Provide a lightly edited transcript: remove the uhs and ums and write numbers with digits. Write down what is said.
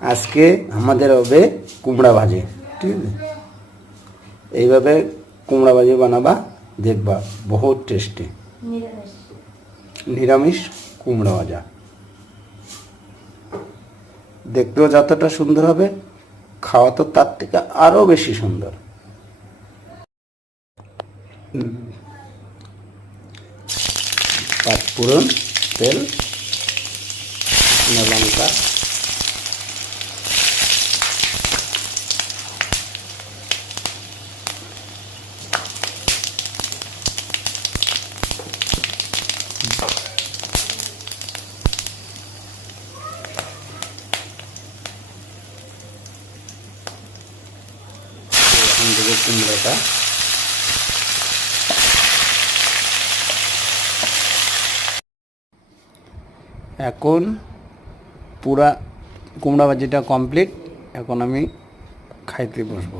আজকে আমাদের হবে কুমড়া ভাজি, ঠিক আছে? এইভাবে কুমড়া ভাজি বানাবা, দেখবা বহুত টেস্টি। নিরামিষ কুমড়া ভাজা দেখতেও যতটা সুন্দর হবে, খাওয়া তো তার থেকে আরও বেশি সুন্দর। পাঁচফোড়ন, তেল, শুকনো লঙ্কা, এখন দেবো কুমড়োটা। এখন পুরা কুমড়া ভাজিটা কমপ্লিট। এখন আমি খাইতে বসবো।